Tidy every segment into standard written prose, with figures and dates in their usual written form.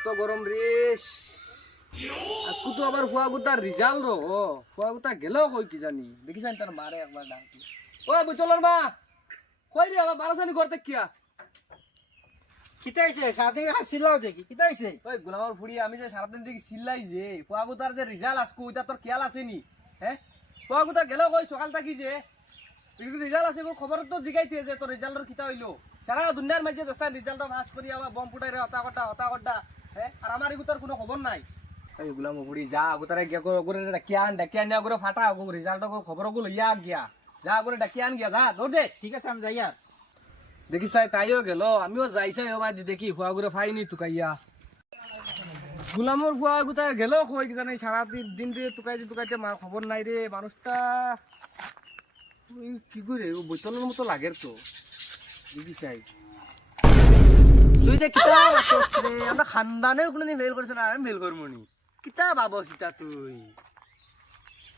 কত গরম রে আজকে তো আবার ফুয়াগুতার রিজাল্ট রো ফুয়াগুতা গেল কই কি জানি দেখিছেন তার মারে একবার ডাকতি ও বুচলর মা কই রে আবার বারাসানি করতে কিয়া কিতাইছে সাথে আর সিলাও দেখি কিতাইছে ওই গোলামার ফুড়ি আমি যে সারাদিন দেখি সিল্লাই যে ফুয়াগুতার যে রিজাল্ট আজকে ওইটা তোর খেয়াল আসেনি হ্যাঁ ফুয়াগুতা গেল কই সকাল থাকি যে রিজাল্ট আছে খবর তো জিগাইতে যে তোর রিজাল্টর কিতা হইলো সারা দুনিয়ার মাঝে দেখছেন রিজাল্ট পাস করি আবার বম ফুটাই রে হতা কটা হ্যাঁ আর আমার এগুতার কোনো খবর নাই এই গোলাম ফুড়ি যা আগুতারে গিয়া করে ডাকিয়ান না করে ফাটা রিজাল্ট খবর গুলো ইয়া গিয়া যা করে ডাকিয়ান গিয়া যা দৌড় দে ঠিক আছে আমি যাই আর দেখি চাই তাইও গেল আমিও যাইছাই হবাই দেখি ফুয়া করে ফাইনি তুকাইয়া গোলামর ফুয়া গুতা গেল কই কি জানি সারা দিন দিয়ে তুকাইতে মার খবর নাই রে মানুষটা কি করে ও বোতলের মতো লাগে তো দেখি চাই তুই যে কিতা রে আমরা খানদানেও কোনদিন ফেল করছ না আমি ফেল করবো নি কিতা বাবস ইতা তুই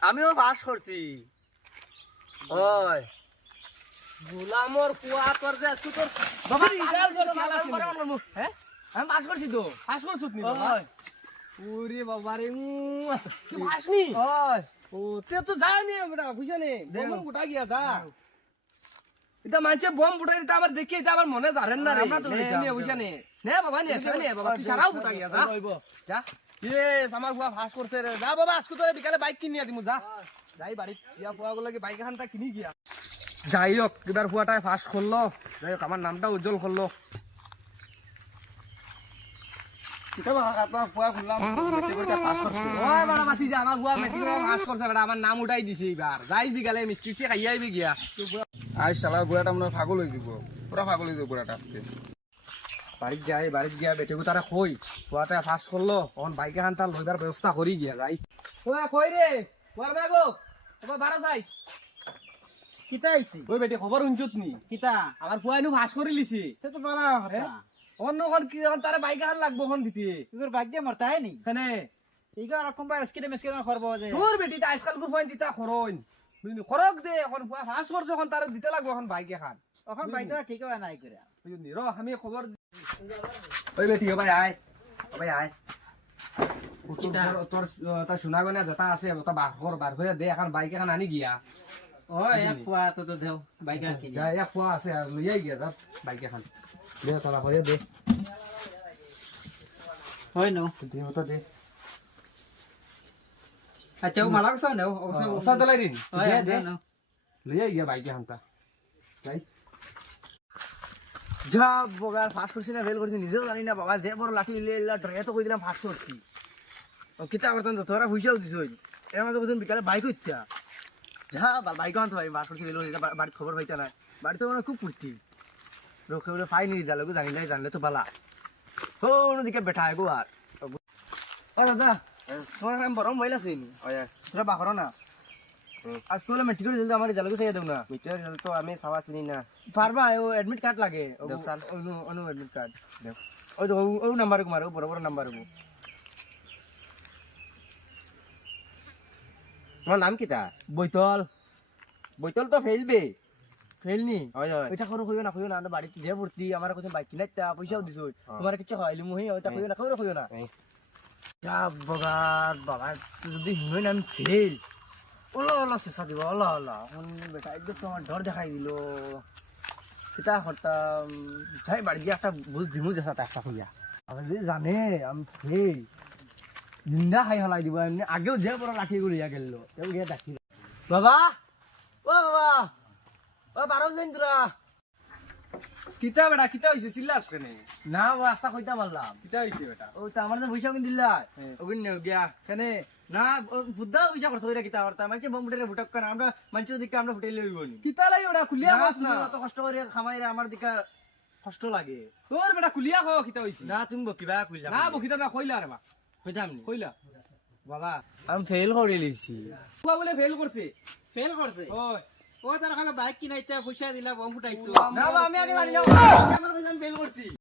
আমিও পাস করছি ওই গোলামর ফুয়া তোর যে আজকে তোর বাবা রিজাল্ট হ্যাঁ আমি পাস করছি তো পাস করছ নি ওই ওরে বাবা রে তুই পাসনি ওই ও তে তো জানি বেটা বুঝছনি বম ফুটা গিয়া যা এটা মানছে বম ফুটাই এটা আবার দেখি এটা আবার মনে জানেন না রে নে বুঝছনি নে বাবা নে বাবা তুই সারাও ফুটা গিয়া যা যা ইয়েস আমার ফুয়া পাস করছে রে যা বাবা আজকে তো বিকালে বাইক কিনিয়া দিমু যা যাই বাড়ি ইয়া ফুয়া গুলো কি বাইক এখানটা কিনি গিয়া যাই হোক এবার ফুয়াটাই ফার্স্ট করলো যাই হোক আমার নামটা উজ্জ্বল করলো আমার নাম উঠাই দিছে এবার যাই বিকালে মিষ্টি খাইয়া আইবি গিয়া আজ শালা বুড়াটা মনে হয় পাগল হয়ে যাব পুরা পাগল হয়ে যাব বুড়াটা আজকে বাড়িত গিয়া বেটেকু তারা কই ফুয়াটা ফার্স্ট করলো তখন বাইকে খান তার লইবার ব্যবস্থা করি গিয়া যাই কই রে ফুয়ার ব্যাগো এবার বারো যাই কিতাইছে ওই বেটে খবর শুনছত নি কিতা আমার ফুয়াইনু ফার্স্ট করে লিছি সে তো বলা কথা অন্যখন কি এখন তারা বাইকে খান লাগবো এখন দিতে তোর ভাগ দিয়ে মরতাই নি কেনে এইগা রকম বা এসকে করব যে তোর বেটি তা আজকাল কো ফাইন দিতা খরইন বুঝলি খরক দে এখন ফুয়া ফার্স্ট কর যখন তারা দিতে লাগবো এখন বাইকে খান এখন বাইদা ঠিক হয় নাই করে বুঝলি র আমি খবর ওই বেটি ভাই আয় আয় তোর তা শোনা গনে যেটা আছে ওটা বার করে দে এখন বাইকে খান আনি গিয়া ও এক ফুয়া তো দেও বাইক আর কিনি এক ফুয়া আছে আর লইয়াই গিয়া যা বাইকে খান দে তোরা করে দে হয় নো দে মতো দে আচ্ছা মালা কসা নো ওসা দলাই দিন দে দে নো লইয়াই গিয়া বাইকে খানটা যাই যা বগার ফাস্ট করছি না ফেল করছি নিজেও জানি না বাবা যে বড় লাঠি লিয়ে ড্রে তো কই দিলাম ফাস্ট করছি ও কিতা করতাম তো তোরা বুঝাও দিছ এর মধ্যে বুঝুন বিকালে বাইক হইতা যা বাইক আনতে ভাই ফাস্ট করছি ফেল হইতা বাড়িতে খবর পাইতা না বাড়িতে মানে খুব ফুর্তি রোকে বলে ফাইনি রিজাল্ট জানলে তো বালা ও ওদিকে বেঠা গো আর ও দাদা তোমার নাম বড় মহিলা আছে নি তোরা বাহর না আজকে বলে মেট্রিক রেজাল্ট আমার রেজাল্ট চাই দেও না মিটার রেজাল্ট তো আমি সাবা চিনি না পারবা ও এডমিট কার্ড লাগে অনু এডমিট কার্ড দেখ ওই তো ও নাম্বার মারো বড় বড় নাম্বার গো তোমার নাম কিতা বৈতল বৈতল তো ফেলবে ফেলনি হয় হয় ওইটা করো কইও না বাড়িতে যে ভর্তি আমার কাছে বাইক কিনাইতা পয়সাও দিছো তোমার কিছু হইলি মুহি ওইটা কইও না যা বগার বাবা যদি হিমই নাম ফেল ওলা চেষ্টা দিব ওলা বেটা একদম তোমার ডর দেখাই দিল সেটা করতাম যাই বাড়ি গিয়ে একটা বুঝ দিমু যেসা একটা হইয়া আমার যদি জানে আমি ফেল জিন্দা খাই হলাই দিব আগেও যে বড় লাঠি গুলিয়া গেল তেও গিয়ে ডাকি বাবা ও বারো দিন তোরা কিতা বেটা কিতা হইছে চিল্লাস কেনে না রাস্তা কইতা পারলাম কিতা হইছে বেটা ও তা আমার পয়সা কিন দিলা ওগুন নেও গিয়া কেনে না বুদ্ধা পয়সা করছ ওইরা কিতা করতা মানছে বমবুটেরে ফুটক কেন আমরা মানছে দিকে আমরা ফুটাইলে হইব নি কিতা লাগি ওটা খুলিয়া মাছ না অত কষ্ট করে খামাইরা আমার দিকে কষ্ট লাগে তোর বেটা খুলিয়া খাও কিতা হইছে না তুমি বকিবা কইলা না বকিতা না কইলা রে মা কইতাম নি কইলা বাবা আমি ফেল করে লিছি বাবা বলে ফেল করছে ওই ও তার খালি বাইক কিনাইতে পয়সা দিলা বম ফুটাইতো না আমি আগে জানি না আমার পয়সা আমি ফেল করছি